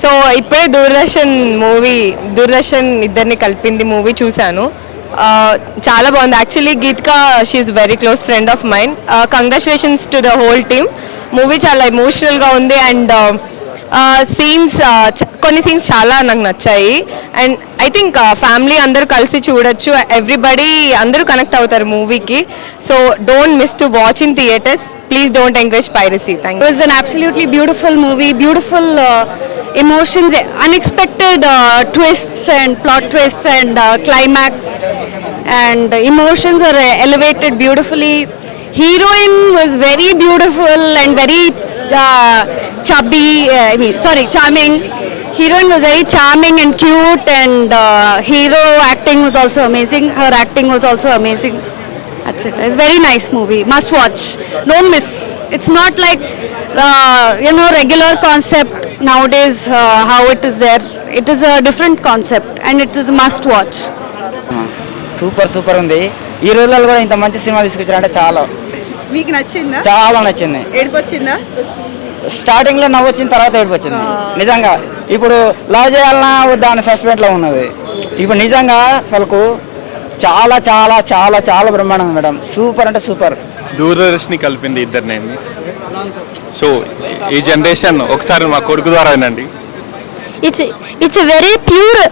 So ఇప్పుడే దూరదర్శన్ ఇద్దరిని కలిపింది మూవీ చూశాను. చాలా బాగుంది. Actually Geethika she's very close friend of mind. Congratulations to the whole team. Movie చాలా ఎమోషనల్గా ఉంది అండ్ కొన్ని సీన్స్ చాలా నాకు నచ్చాయి. అండ్ ఐ థింక్ ఫ్యామిలీ అందరూ కలిసి చూడొచ్చు. అందరూ కనెక్ట్ అవుతారు మూవీకి. So don't miss to watch in theatres. Please don't encourage piracy. Thank you. It was an absolutely beautiful movie, beautiful emotions, unexpected twists and plot twists and climax, and emotions are elevated beautifully. Heroine was very beautiful and very charming. Heroine was very charming and cute, and hero acting was also amazing. Her acting was also amazing. That's it. It's a very nice movie. Must watch. Don't miss. It's not like regular concept nowadays. How it is there. It is a different concept, and it is a must watch. Super ఉంది. ఈ రోజుల్లో కూడా ఇంత మంచి cinema తీసుకొచ్చారంటే మీకు నచ్చిందా? చాలా నచ్చింది. ఏడుపు వచ్చిందా? స్టార్టింగ్ లో నవ్వు వచ్చిన తర్వాత ఏడుపు వచ్చింది. నిజంగా ఇప్పుడు లవ్ చేయాలన్నా వద్దా అనే సస్పెన్స్ లో ఉన్నది. ఇప్పుడు నిజంగా అసలుకు చాలా చాలా చాలా చాలా బ్రహ్మాండంగా మేడం. సూపర్ అంటే సూపర్. దూరదర్శని కలిపింది ఇద్దరిని. సో ఈ జనరేషన్ ఒకసారి మా కొడుకు ద్వారా వినండి. It's a very pure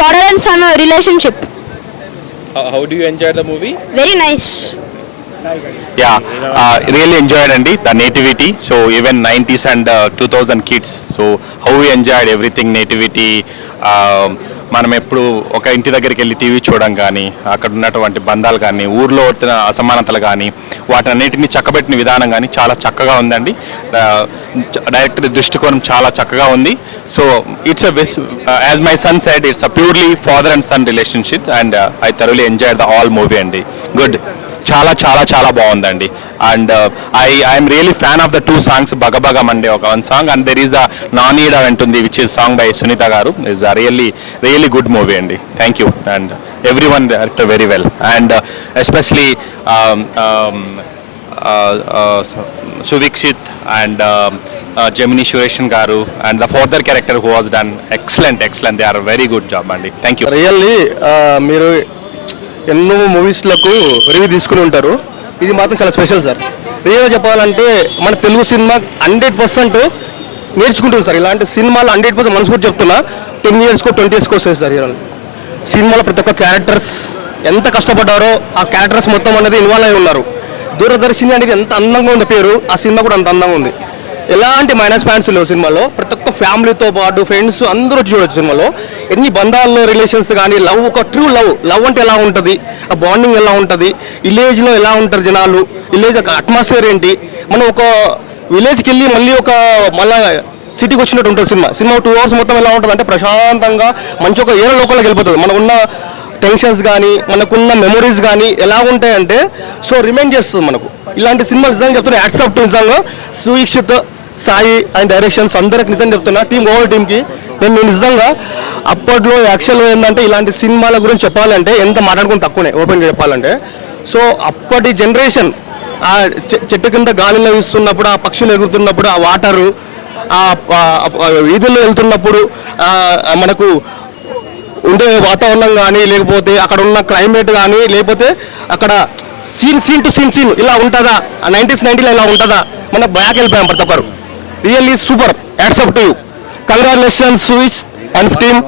father and son relationship. How do you enjoy the movie? Very nice. Yeah, really enjoyed అండి the nativity. So even 90s and 2000 kids. So how we enjoyed everything nativity. మనం ఎప్పుడు ఒక ఇంటి దగ్గరికి వెళ్ళి TV చూడడం కానీ, అక్కడ ఉన్నటువంటి బంధాలు కానీ, ఊర్లో వచ్చిన అసమానతలు కానీ, వాటి అన్నిటిని చక్కబెట్టిన విధానం కానీ చాలా చక్కగా ఉందండి. డైరెక్టర్ దృష్టికోణం చాలా చక్కగా ఉంది. So it's as my son said, it's a purely father and son relationship and I thoroughly enjoyed the all movie అండి. గుడ్. చాలా చాలా చాలా బాగుందండి. And I'm really fan of the 2 songs. బగబగం అండి ఒక 1 song, and there is a నానీడ ఉంటుంది which is song by Sunitha గారు. Is a really good movie అండి. Thank you. And every one director very well, and especially Suvikshith and Jamini Sureshan గారు and the further character who was done excellent. They are very good job అండి. Thank you. Really మీరు ఎన్నో మూవీస్లకు review తీసుకుని ఉంటారు. ఇది మాత్రం చాలా స్పెషల్ సార్. రియల్గా చెప్పాలంటే మన తెలుగు సినిమా 100% నేర్చుకుంటుంది సార్. ఇలాంటి సినిమాలు 100% మనస్ఫూర్తి చెప్తున్నా. 10 yearsకో 20 yearsకో వస్తాయి సార్. హీరోలు సినిమాలో ప్రతి ఒక్క క్యారెక్టర్స్ ఎంత కష్టపడ్డారో ఆ క్యారెక్టర్స్ మొత్తం అనేది ఇన్వాల్వ్ అయి ఉన్నారు. దూరదర్శిని అనేది ఎంత అందంగా ఉంది పేరు, ఆ సినిమా కూడా అంత అందంగా ఉంది. ఎలాంటి మైనస్ పాయింట్స్ లేవు సినిమాలో. ప్రతి ఒక్క ఫ్యామిలీతో పాటు ఫ్రెండ్స్ అందరూ వచ్చి చూడొచ్చు సినిమాలో. ఎన్ని బంధాల్లో రిలేషన్స్ కానీ, లవ్, ఒక ట్రూ లవ్ అంటే ఎలా ఉంటుంది, ఆ బాండింగ్ ఎలా ఉంటుంది, విలేజ్లో ఎలా ఉంటారు జనాలు, విలేజ్ ఒక అట్మాస్ఫియర్ ఏంటి, మనం ఒక విలేజ్కి వెళ్ళి మళ్ళీ మళ్ళీ సిటీకి వచ్చినట్టు ఉంటుంది సినిమా 2 hours మొత్తం ఎలా ఉంటుంది అంటే ప్రశాంతంగా మంచి ఒక ఏరో లోకల్లోకి వెళ్ళిపోతుంది. మనకున్న టెన్షన్స్ కానీ, మనకున్న మెమొరీస్ కానీ ఎలా ఉంటాయంటే సో రిమైండ్ చేస్తుంది మనకు. ఇలాంటి సినిమాలు నిజంగా చెప్తున్నా. హ్యాట్స్ ఆఫ్ టు నిజంగా సువీక్షిత్, సాయి అండ్ డైరెక్షన్స్ అందరికి నిజంగా చెప్తున్నా. ఓవర్ టీమ్కి నేను నిజంగా అప్పట్లో యాక్చువల్గా ఏంటంటే ఇలాంటి సినిమాల గురించి చెప్పాలంటే ఎంత మాట్లాడుకుని తక్కువనే ఓపెన్గా చెప్పాలంటే. సో అప్పటి జనరేషన్ ఆ చెట్టు కింద గాలిలో ఇస్తున్నప్పుడు, ఆ పక్షులు ఎగురుతున్నప్పుడు, ఆ వాటరు, ఆ వీధుల్లో వెళ్తున్నప్పుడు మనకు ఉండే వాతావరణం కానీ, లేకపోతే అక్కడ ఉన్న క్లైమేట్ కానీ, లేకపోతే అక్కడ సీన్ టు సీన్ ఇలా ఉంటుందా, 90s 90లో ఇలా ఉంటుందా, మనం బ్యాక్ వెళ్ళిపోయాం ప్రతి ఒక్కరు. Really super. Hats off to you. Congratulations Suvich and team.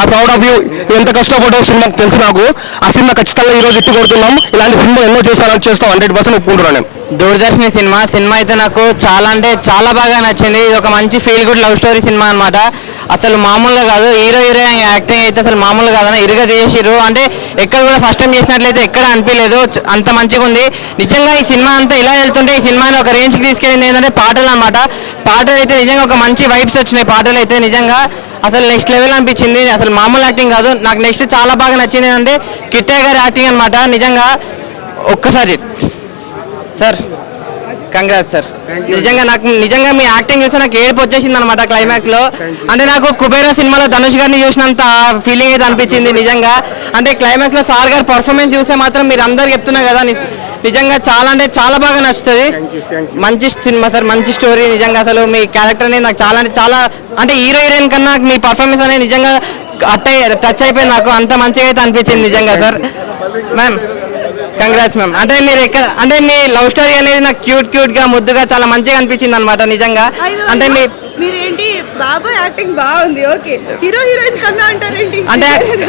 I proud of you. ఎంత కష్టపడ్డావు సినిమాకి తెలుసు నాకు. ఆ సినిమా ఖచ్చితంగా ఈరోజు ఇట్టు కొడుతున్నాం. ఇలాంటి సినిమా ఎన్నో చేస్తాం 100% ఒప్పుకుంటున్నాను నేను. దూరదర్శిని సినిమా అయితే నాకు చాలా అంటే చాలా బాగా నచ్చింది. ఇది ఒక మంచి feel good love story cinema అనమాట. అసలు మామూలుగా కాదు. హీరోయిన్ యాక్టింగ్ అయితే అసలు మామూలుగా కాదని ఇరుగా చేసిర్రు. అంటే ఎక్కడ కూడా ఫస్ట్ టైం చేసినట్లయితే ఎక్కడ అనిపించలేదు. అంత మంచిగా ఉంది నిజంగా. ఈ సినిమా అంతా ఇలా వెళ్తుంటే ఈ సినిమాని ఒక రేంజ్కి తీసుకెళ్ళింది ఏంటంటే పాటలు అనమాట. పాటలు అయితే నిజంగా ఒక మంచి వైబ్స్ వచ్చినాయి. పాటలు అయితే నిజంగా అసలు నెక్స్ట్ లెవెల్ అనిపించింది. అసలు మామూలు యాక్టింగ్ కాదు. నాకు నెక్స్ట్ చాలా బాగా నచ్చింది ఏంటంటే కిట్టయ్య గారి యాక్టింగ్ అనమాట. నిజంగా ఒక్కసారి సార్ కంగ్రాట్స్ సార్. నిజంగా మీ యాక్టింగ్ చూస్తే నాకు ఏడుపు వచ్చేసింది అనమాట క్లైమాక్స్ లో. అంటే నాకు కుబేరా సినిమాలో ధనుష్ గారిని చూసినంత ఫీలింగ్ అయితే అనిపించింది నిజంగా. అంటే క్లైమాక్స్ లో సార్ గారు పర్ఫార్మెన్స్ చూస్తే మాత్రం మీరు అందరు చెప్తున్నారు కదా, నిజంగా చాలా అంటే చాలా బాగా నచ్చుతుంది. మంచి సినిమా సార్, మంచి స్టోరీ. నిజంగా అసలు మీ క్యారెక్టర్ అనేది నాకు చాలా అంటే చాలా అంటే హీరో హీరోయిన్ కన్నా మీ పర్ఫార్మెన్స్ అనేది నిజంగా టచ్ అయిపోయింది. నాకు అంత మంచిగా అయితే అనిపించింది నిజంగా సార్. Ma'am congrats ma'am. అంటే మీరు ఎక్కడ అంటే మీ లవ్ స్టోరీ అనేది నాకు క్యూట్గా ముద్దుగా చాలా మంచిగా అనిపించింది అనమాట నిజంగా. అంటే మీరేంటి బాబా యాక్టింగ్ బాగుంది, ఓకే, హీరో హీరోయిన్ కన్నా అంటారేంటి? అంటే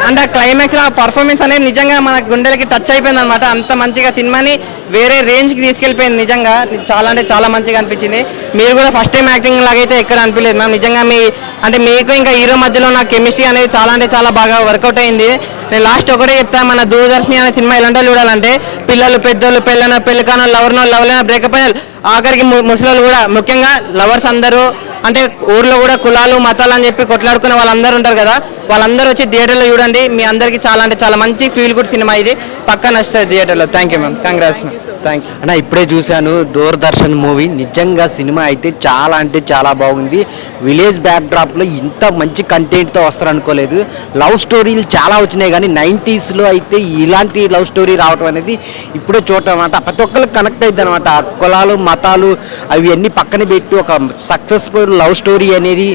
అంటే క్లైమాక్స్ ఆ పర్ఫార్మెన్స్ అనేది నిజంగా మన గుండెలకి టచ్ అయిపోయింది అనమాట. అంత మంచిగా సినిమాని వేరే రేంజ్కి తీసుకెళ్ళిపోయింది నిజంగా. చాలా అంటే చాలా మంచిగా అనిపించింది. మీరు కూడా ఫస్ట్ టైం యాక్టింగ్ లాగైతే ఎక్కడ అనిపించలేదు మ్యామ్. నిజంగా మీ అంటే మీకు ఇంకా హీరో మధ్యలో నా కెమిస్ట్రీ అనేది చాలా అంటే చాలా బాగా వర్కౌట్ అయింది. నేను లాస్ట్ ఒకటే చెప్తాను, మన దూరదర్శిని అనే సినిమా ఎలాంటి చూడాలంటే పిల్లలు పెద్దోళ్ళు పెళ్ళికానో లవర్నో లవ్లైనా బ్రేకప్ అయిన ఆఖరికి ముసలోళ్ళు కూడా, ముఖ్యంగా లవర్స్ అందరూ అంటే ఊర్లో కూడా కులాలు మతాలు అని చెప్పి కొట్లాడుకునే వాళ్ళందరూ ఉంటారు కదా, వాళ్ళందరూ వచ్చి థియేటర్లో చూడండి. మీ అందరికీ చాలా అంటే చాలా మంచి ఫీల్ గుడ్ సినిమా ఇది, పక్కా నచ్చుతుంది థియేటర్లో. Thank you ma'am, congrats ma'am, thanks. అన్న ఇప్పుడే చూశాను దూరదర్శన్ మూవీ. నిజంగా సినిమా అయితే చాలా అంటే చాలా బాగుంది. విలేజ్ బ్యాక్డ్రాప్లో ఇంత మంచి కంటెంట్తో వస్తారు అనుకోలేదు. లవ్ స్టోరీలు చాలా వచ్చినాయి కానీ 90s అయితే ఇలాంటి లవ్ స్టోరీ రావటం అనేది ఇప్పుడే చూడటం అనమాట. ప్రతి ఒక్కరికి కనెక్ట్ అయింది అనమాట. కులాలు మతాలు అవి అన్నీ పక్కన పెట్టి ఒక సక్సెస్ఫుల్ లవ్ స్టోరీ అనేది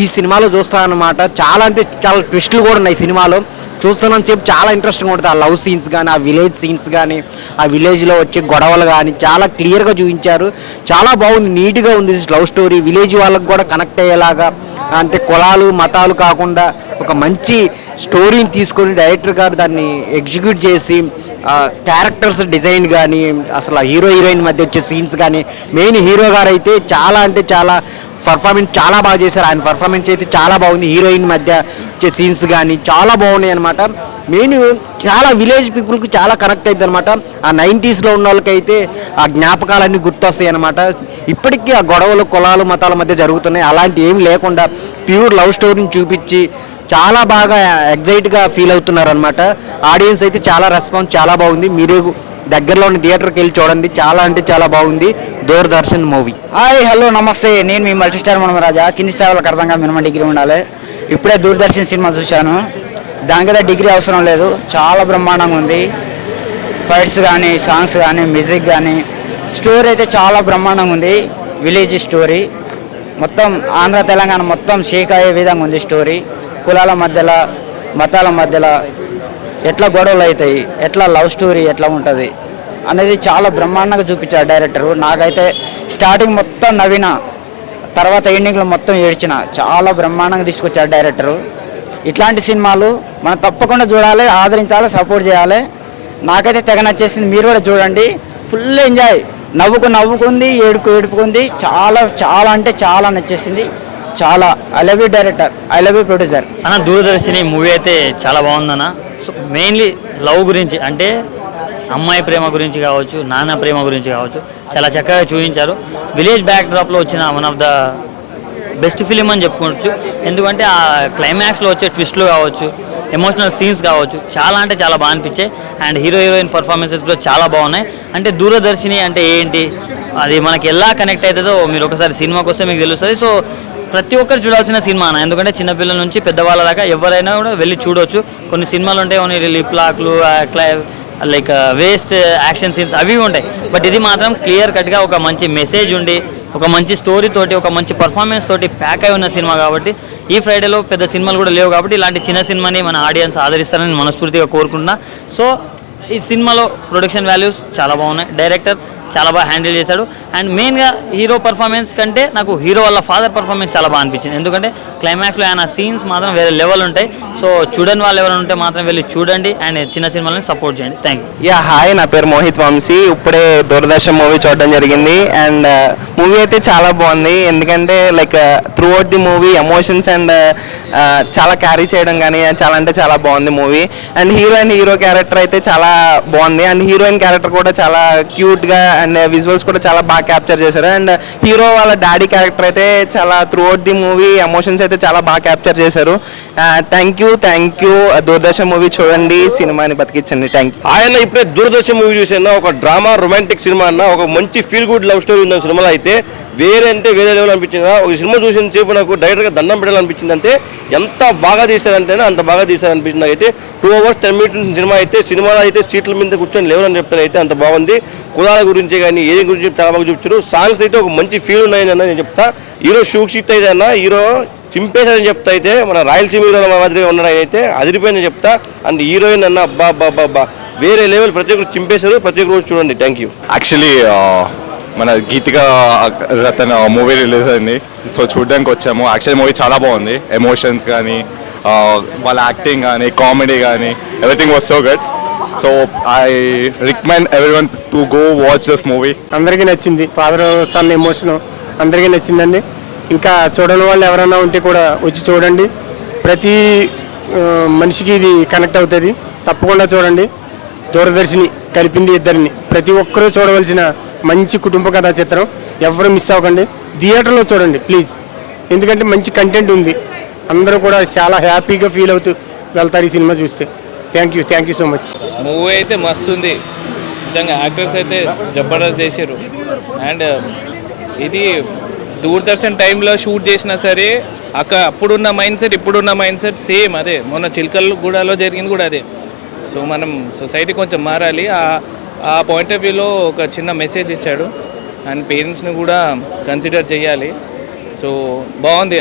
ఈ సినిమాలో చూస్తానమాట. చాలా అంటే చాలా ట్విస్టులు కూడా ఉన్నాయి సినిమాలో. చూస్తున్నాను చెప్పి చాలా ఇంట్రెస్టింగ్ ఉంటుంది. ఆ లవ్ సీన్స్ కానీ, ఆ విలేజ్ సీన్స్ కానీ, ఆ విలేజ్లో వచ్చే గొడవలు కానీ చాలా క్లియర్గా చూపించారు. చాలా బాగుంది, నీట్గా ఉంది లవ్ స్టోరీ. విలేజ్ వాళ్ళకు కూడా కనెక్ట్ అయ్యేలాగా, అంటే కులాలు మతాలు కాకుండా ఒక మంచి స్టోరీని తీసుకొని డైరెక్టర్ గారు దాన్ని ఎగ్జిక్యూట్ చేసి క్యారెక్టర్స్ డిజైన్ కానీ, అసలు హీరో హీరోయిన్ మధ్య వచ్చే సీన్స్ కానీ, మెయిన్ హీరో గారు అయితే చాలా అంటే చాలా పర్ఫార్మెన్స్ చాలా బాగా చేశారు. ఆయన పర్ఫార్మెన్స్ అయితే చాలా బాగుంది. హీరోయిన్ మధ్య వచ్చే సీన్స్ కానీ చాలా బాగున్నాయి అనమాట. మెయిన్ చాలా విలేజ్ పీపుల్కి చాలా కనెక్ట్ అవుతుంది అనమాట. ఆ 90sలో ఉన్న వాళ్ళకైతే ఆ జ్ఞాపకాలన్నీ గుర్తొస్తాయి అనమాట. ఇప్పటికీ ఆ గొడవలు కులాలు మతాల మధ్య జరుగుతున్నాయి. అలాంటి ఏం లేకుండా ప్యూర్ లవ్ స్టోరీని చూపించి చాలా బాగా ఎగ్జైట్గా ఫీల్ అవుతున్నారు అనమాట. ఆడియన్స్ అయితే చాలా రెస్పాన్స్ చాలా బాగుంది. మీరు దగ్గరలో ఉన్న థియేటర్కి వెళ్ళి చూడండి, చాలా అంటే చాలా బాగుంది దూరదర్శన్ మూవీ. హాయ్ హలో నమస్తే, నేను మీ మల్టీస్టార్ మనమరాజా. కింది స్థాయిలకు అర్థంగా మినిమం డిగ్రీ ఉండాలి. ఇప్పుడే దూరదర్శన్ సినిమా చూశాను. దానికైతే డిగ్రీ అవసరం లేదు, చాలా బ్రహ్మాండంగా ఉంది. ఫైట్స్ కానీ, సాంగ్స్ కానీ, మ్యూజిక్ కానీ, స్టోరీ అయితే చాలా బ్రహ్మాండంగా ఉంది. విలేజ్ స్టోరీ మొత్తం ఆంధ్ర తెలంగాణ మొత్తం షేక్ అయ్యే విధంగా ఉంది స్టోరీ. కులాల మధ్యలో మతాల మధ్యలో ఎట్లా గొడవలు అవుతాయి, ఎట్లా లవ్ స్టోరీ ఎట్లా ఉంటుంది అనేది చాలా బ్రహ్మాండంగా చూపించారు డైరెక్టరు. నాకైతే స్టార్టింగ్ మొత్తం నవ్విన, తర్వాత ఎండింగ్లో మొత్తం ఏడ్చిన. చాలా బ్రహ్మాండంగా తీసుకొచ్చారు డైరెక్టరు. ఇట్లాంటి సినిమాలు మనం తప్పకుండా చూడాలి, ఆదరించాలి, సపోర్ట్ చేయాలి. నాకైతే తెగ నచ్చేసింది. మీరు కూడా చూడండి, ఫుల్ ఎంజాయ్. నవ్వుకుంది, ఏడుపుకుంది. చాలా చాలా అంటే చాలా నచ్చేసింది. చాలా I love you director, I love you producer. అన్న దూరదర్శిని మూవీ అయితే చాలా బాగుందన్న. సో మెయిన్లీ లవ్ గురించి, అంటే అమ్మాయి ప్రేమ గురించి కావచ్చు, నాన్న ప్రేమ గురించి కావచ్చు, చాలా చక్కగా చూపించారు. విలేజ్ బ్యాక్డ్రాప్లో వచ్చిన one of the best film అని చెప్పుకోవచ్చు. ఎందుకంటే ఆ క్లైమాక్స్లో వచ్చే ట్విస్ట్లు కావచ్చు, ఎమోషనల్ సీన్స్ కావచ్చు, చాలా అంటే చాలా బాగా అనిపించాయి. అండ్ హీరో హీరోయిన్ పర్ఫార్మెన్సెస్ కూడా చాలా బాగున్నాయి. అంటే దూరదర్శిని అంటే ఏంటి, అది మనకి ఎలా కనెక్ట్ అవుతుందో మీరు ఒకసారి సినిమాకి వస్తే మీకు తెలుస్తుంది. సో ప్రతి ఒక్కరు చూడాల్సిన సినిమా అన్న. ఎందుకంటే చిన్నపిల్లల నుంచి పెద్దవాళ్ళ దాకా ఎవరైనా కూడా వెళ్ళి చూడవచ్చు. కొన్ని సినిమాలు ఉంటాయి, కొన్ని లిప్ లాక్లు, లైక్ వేస్ట్ యాక్షన్ సీన్స్ అవి ఉంటాయి. బట్ ఇది మాత్రం క్లియర్ కట్గా ఒక మంచి మెసేజ్ ఉండి, ఒక మంచి స్టోరీ తోటి, ఒక మంచి పర్ఫార్మెన్స్ తోటి ప్యాక్ అయి ఉన్న సినిమా కాబట్టి, ఈ ఫ్రైడేలో పెద్ద సినిమాలు కూడా లేవు కాబట్టి ఇలాంటి చిన్న సినిమాని మన ఆడియన్స్ ఆదరిస్తారని మనస్ఫూర్తిగా కోరుకుంటున్నా. సో ఈ సినిమాలో ప్రొడక్షన్ వాల్యూస్ చాలా బాగున్నాయి, డైరెక్టర్ చాలా బాగా హ్యాండిల్ చేశాడు. అండ్ మెయిన్గా హీరో పర్ఫార్మెన్స్ కంటే నాకు హీరో వాళ్ళ ఫాదర్ పర్ఫార్మెన్స్ చాలా బాగా అనిపించింది. ఎందుకంటే క్లైమాక్స్లో ఆయన సీన్స్ మాత్రం వేరే లెవెల్ ఉంటాయి. సో చూడని వాళ్ళు ఎవరైనా ఉంటే మాత్రం వెళ్ళి చూడండి అండ్ చిన్న సినిమాలను సపోర్ట్ చేయండి. Thank you. హాయ్, నా పేరు మోహిత్ వంశీ. ఇప్పుడే దూరదర్శన్ మూవీ చూడడం జరిగింది. అండ్ మూవీ అయితే చాలా బాగుంది. ఎందుకంటే like through out the movie emotions and చాలా క్యారీ చేయడం కానీ చాలా అంటే చాలా బాగుంది మూవీ. అండ్ హీరో క్యారెక్టర్ అయితే చాలా బాగుంది. అండ్ హీరోయిన్ క్యారెక్టర్ కూడా చాలా క్యూట్గా అండ్ విజువల్స్ కూడా చాలా బాగా క్యాప్చర్ చేశారు. అండ్ హీరో వాళ్ళ డాడీ క్యారెక్టర్ అయితే చాలా through out the movie emotions అయితే చాలా బాగా క్యాప్చర్ చేశారు. థ్యాంక్ యూ దూరదర్శన్ మూవీ చూడండి, సినిమాని బతికించండి. Thank you. ఆయన ఇప్పుడే దూరదర్శన్ మూవీ చూసిన ఒక డ్రామా రొమాంటిక్ సినిమా అన్న, ఒక మంచి ఫీల్ గుడ్ లవ్ స్టోరీ ఉన్న సినిమాలో అయితే వేరే లెవెల్ అనిపించింది. ఒక సినిమా చూసిన సేపు నాకు డైరెక్ట్గా దండం పెట్టాలనిపించింది. అంటే ఎంత బాగా తీశారంటేనే అంత బాగా తీశారనిపించింది. అయితే 2 hours 10 minutes సినిమా అయితే, సినిమాలో అయితే సీట్ల మీద కూర్చొని లేవని చెప్తాను. అయితే అంత బాగుంది. కులాల గురించి కానీ ఏ గురించి చాలా బాగా చూపించారు. సాంగ్స్ అయితే ఒక మంచి ఫీల్ ఉన్నాయని అన్న నేను చెప్తా. హీరో షూక్షిత్ అయితే అన్న, హీరో చింపేశారని చెప్తా. అయితే మన రాయలసీమ హీరోల మాదిరిగా ఉన్నాడు అయితే, అదిరిపోయిందని చెప్తా. అండ్ హీరోయిన్ అన్న అబ్బా వేరే లెవెల్, ప్రతి ఒక్కరు చింపేశారు. ప్రతి ఒక్కరు చూడండి. Thank you. యాక్చువల్లీ మన గీతిక రతన్ మూవీ రిలీజ్ అయింది, సో చూడడానికి వచ్చాము. యాక్చువల్లీ మూవీ చాలా బాగుంది. ఎమోషన్స్ కానీ వాళ్ళ యాక్టింగ్ కానీ కామెడీ కానీ everything was so good. So I recommend everyone to go watch this movie. అందరికీ నచ్చింది. ఫాదర్ సన్ ఎమోషన్ అందరికీ నచ్చిందండి. ఇంకా చూడని వాళ్ళు ఎవరైనా ఉంటే కూడా వచ్చి చూడండి. ప్రతి మనిషికి ఇది కనెక్ట్ అవుతుంది. తప్పకుండా చూడండి. దూరదర్శిని కలిపింది ఇద్దరిని. ప్రతి ఒక్కరూ చూడవలసిన మంచి కుటుంబ కథా చిత్రం. ఎవరు మిస్ అవ్వకండి. థియేటర్లో చూడండి ప్లీజ్. ఎందుకంటే మంచి కంటెంట్ ఉంది. అందరూ కూడా చాలా హ్యాపీగా ఫీల్ అవుతూ వెళ్తారు ఈ సినిమా చూస్తే. Thank you so much. Movie అయితే మస్తు ఉంది నిజంగా. యాక్టర్స్ అయితే జబర్దస్త్ చేశారు. అండ్ ఇది దూరదర్శన్ టైంలో షూట్ చేసినా సరే అప్పుడున్న మైండ్ సెట్ ఇప్పుడున్న మైండ్ సెట్ సేమ్ అదే. మొన్న చిలకలగూడలో జరిగింది కూడా అదే. సో మనం సొసైటీ కొంచెం మారాలి. ఆ పాయింట్ ఆఫ్ వ్యూలో ఒక చిన్న మెసేజ్ ఇచ్చాడు. అండ్ పేరెంట్స్ని కూడా కన్సిడర్ చేయాలి. సో బాగుంది.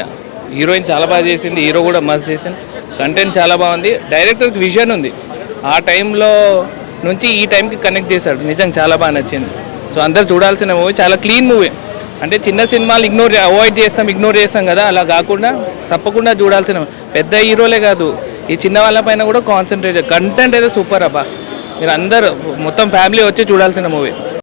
హీరోయిన్ చాలా బాగా చేసింది, హీరో కూడా మస్త్ చేసింది. కంటెంట్ చాలా బాగుంది. డైరెక్టర్కి విజన్ ఉంది. ఆ టైంలో నుంచి ఈ టైంకి కనెక్ట్ చేశాడు. నిజంగా చాలా బాగా నచ్చింది. సో అందరు చూడాల్సిన మూవీ. చాలా క్లీన్ మూవీ. అంటే చిన్న సినిమాలు అవాయిడ్ ఇగ్నోర్ చేస్తాం కదా, అలా కాకుండా తప్పకుండా చూడాల్సిన. పెద్ద హీరోలే కాదు, ఈ చిన్న వాళ్ళ పైన కూడా కాన్సన్ట్రేట్. కంటెంట్ అయితే సూపర్ అబ్బా. మీరు అందరూ మొత్తం ఫ్యామిలీ వచ్చి చూడాల్సిన మూవీ.